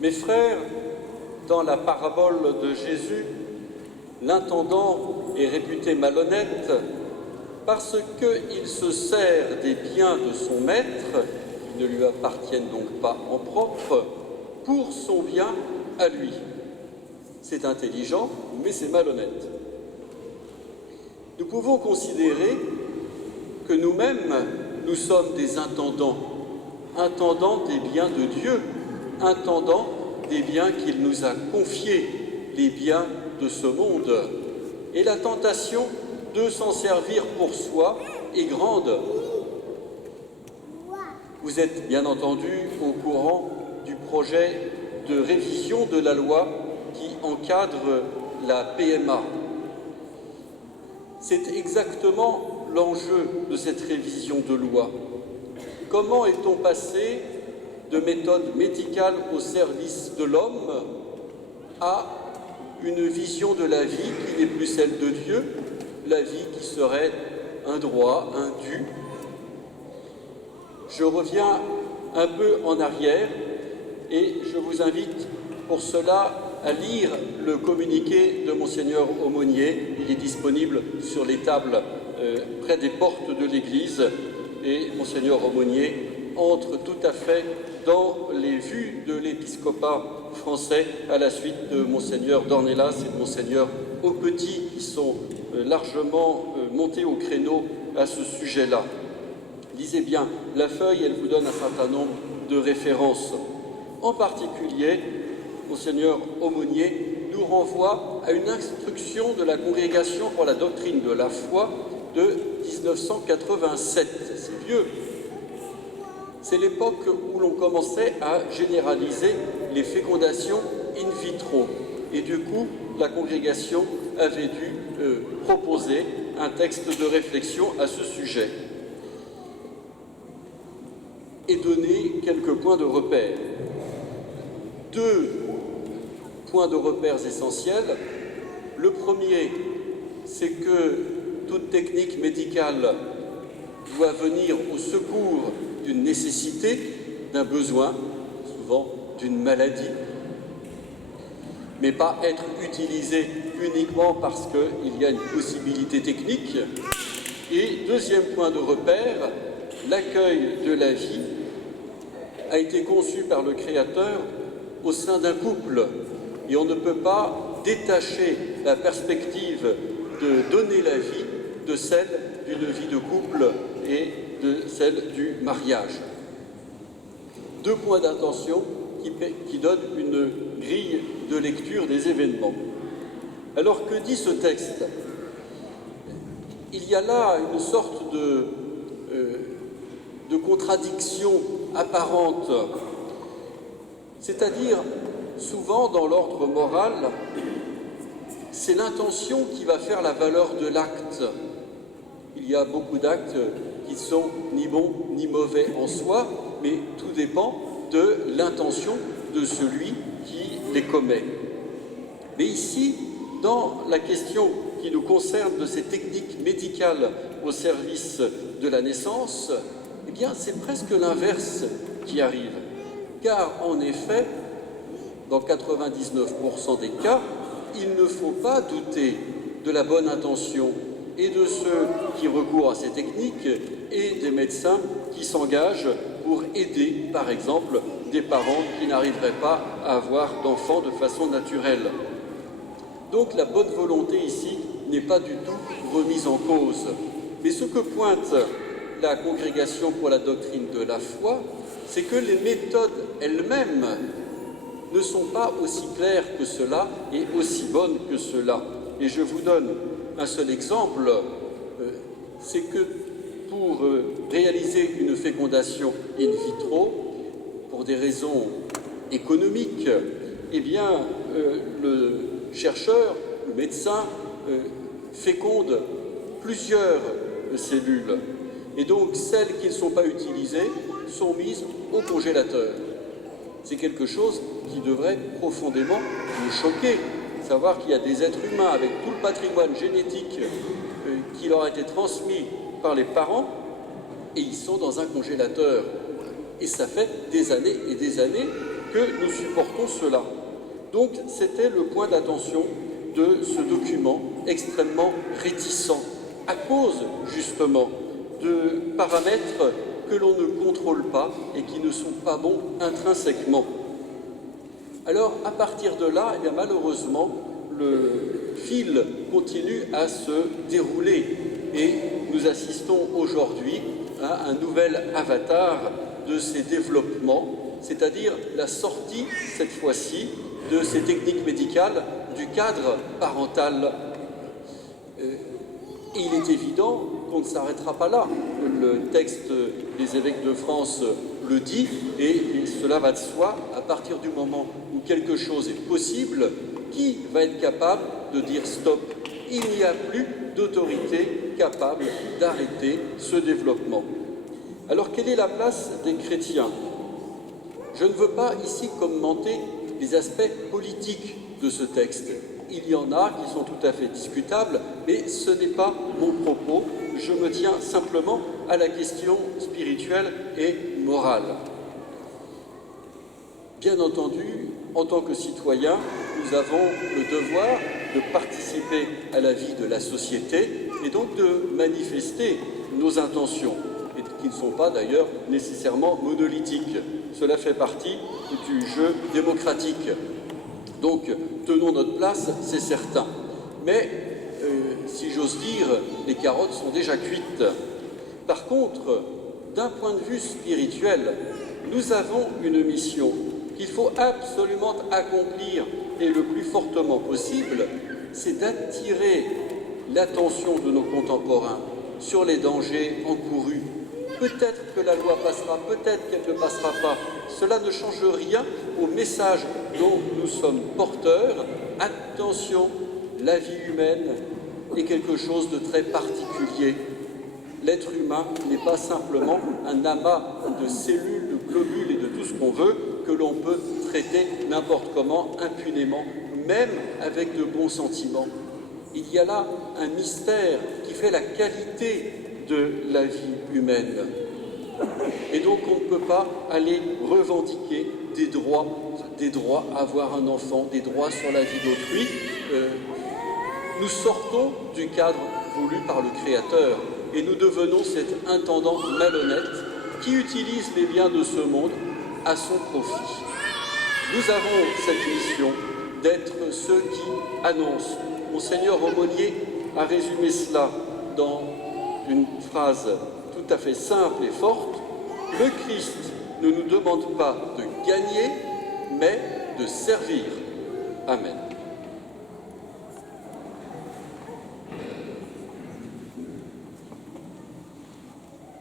Mes frères, dans la parabole de Jésus, l'intendant est réputé malhonnête parce qu'il se sert des biens de son maître, qui ne lui appartiennent donc pas en propre, pour son bien à lui. C'est intelligent, mais c'est malhonnête. Nous pouvons considérer que nous-mêmes, nous sommes des intendants des biens de Dieu, intendants des biens qu'il nous a confiés, les biens de ce monde. Et la tentation de s'en servir pour soi est grande. Vous êtes bien entendu au courant du projet de révision de la loi qui encadre la PMA. C'est exactement l'enjeu de cette révision de loi. Comment est-on passé de méthodes médicales au service de l'homme à une vision de la vie qui n'est plus celle de Dieu, la vie qui serait un droit, un dû? Je reviens un peu en arrière et je vous invite pour cela à lire le communiqué de Monseigneur Aumônier. Il est disponible sur les tables près des portes de l'Église et Monseigneur Aumônier entre tout à fait dans les vues de l'épiscopat français à la suite de Monseigneur Dornelas et de Monseigneur Aupetit qui sont largement montés au créneau à ce sujet-là. Lisez bien la feuille, elle vous donne un certain nombre de références. En particulier, Monseigneur Aumônier nous renvoie à une instruction de la Congrégation pour la doctrine de la foi de 1987. C'est vieux. C'est l'époque où l'on commençait à généraliser les fécondations in vitro. Et du coup, la Congrégation avait dû proposer un texte de réflexion à ce sujet et donner quelques points de repère. Deux points de repère essentiels. Le premier, c'est que toute technique médicale doit venir au secours d'une nécessité, d'un besoin, souvent d'une maladie, mais pas être utilisée uniquement parce qu'il y a une possibilité technique. Et deuxième point de repère, l'accueil de la vie a été conçu par le Créateur au sein d'un couple et on ne peut pas détacher la perspective de donner la vie de celle d'une vie de couple et de celle du mariage. Deux points d'attention qui donnent une grille de lecture des événements. Alors que dit ce texte? Il y a là une sorte de contradiction apparente, c'est-à-dire souvent dans l'ordre moral, c'est l'intention qui va faire la valeur de l'acte. Il y a beaucoup d'actes qui sont ni bons ni mauvais en soi, mais tout dépend de l'intention de celui qui les commet. Mais ici, dans la question qui nous concerne de ces techniques médicales au service de la naissance, eh bien, c'est presque l'inverse qui arrive. Car, en effet, dans 99% des cas, il ne faut pas douter de la bonne intention et de ceux qui recourent à ces techniques et des médecins qui s'engagent pour aider, par exemple, des parents qui n'arriveraient pas à avoir d'enfants de façon naturelle. Donc la bonne volonté ici n'est pas du tout remise en cause. Mais ce que pointe la Congrégation pour la doctrine de la foi, c'est que les méthodes elles-mêmes ne sont pas aussi claires que cela et aussi bonnes que cela. Et je vous donne un seul exemple, c'est que pour réaliser une fécondation in vitro, pour des raisons économiques, eh bien, le chercheur, le médecin, féconde plusieurs cellules. Et donc, celles qui ne sont pas utilisées sont mises au congélateur. C'est quelque chose qui devrait profondément nous choquer. Savoir qu'il y a des êtres humains avec tout le patrimoine génétique qui leur a été transmis par les parents et ils sont dans un congélateur. Et ça fait des années et des années que nous supportons cela. Donc c'était le point d'attention de ce document extrêmement réticent, à cause justement de paramètres que l'on ne contrôle pas et qui ne sont pas bons intrinsèquement. Alors à partir de là, eh bien, malheureusement, le fil continue à se dérouler et nous assistons aujourd'hui à un nouvel avatar de ces développements, c'est-à-dire la sortie, cette fois-ci, de ces techniques médicales du cadre parental. Et il est évident qu'on ne s'arrêtera pas là. Le texte des évêques de France le dit, et cela va de soi, à partir du moment où quelque chose est possible, qui va être capable de dire stop? Il n'y a plus d'autorité capable d'arrêter ce développement. Alors quelle est la place des chrétiens? Je ne veux pas ici commenter les aspects politiques de ce texte. Il y en a qui sont tout à fait discutables, mais ce n'est pas mon propos. Je me tiens simplement à la question spirituelle et morale. Bien entendu, en tant que citoyens, nous avons le devoir de participer à la vie de la société et donc de manifester nos intentions, et qui ne sont pas d'ailleurs nécessairement monolithiques. Cela fait partie du jeu démocratique. Donc, tenons notre place, c'est certain. Mais, si j'ose dire, les carottes sont déjà cuites. Par contre, d'un point de vue spirituel, nous avons une mission qu'il faut absolument accomplir et le plus fortement possible, c'est d'attirer l'attention de nos contemporains sur les dangers encourus. Peut-être que la loi passera, peut-être qu'elle ne passera pas. Cela ne change rien au message dont nous sommes porteurs. Attention, la vie humaine est quelque chose de très particulier. L'être humain n'est pas simplement un amas de cellules, de globules et de tout ce qu'on veut que l'on peut traiter n'importe comment, impunément, même avec de bons sentiments. Il y a là un mystère qui fait la qualité de la vie humaine. Et donc on ne peut pas aller revendiquer des droits à avoir un enfant, des droits sur la vie d'autrui. Nous sortons du cadre voulu par le Créateur et nous devenons cet intendant malhonnête qui utilise les biens de ce monde à son profit. Nous avons cette mission d'être ceux qui annoncent. Monseigneur Aumônier a résumé cela dans une phrase tout à fait simple et forte. Le Christ ne nous demande pas de gagner, mais de servir. Amen.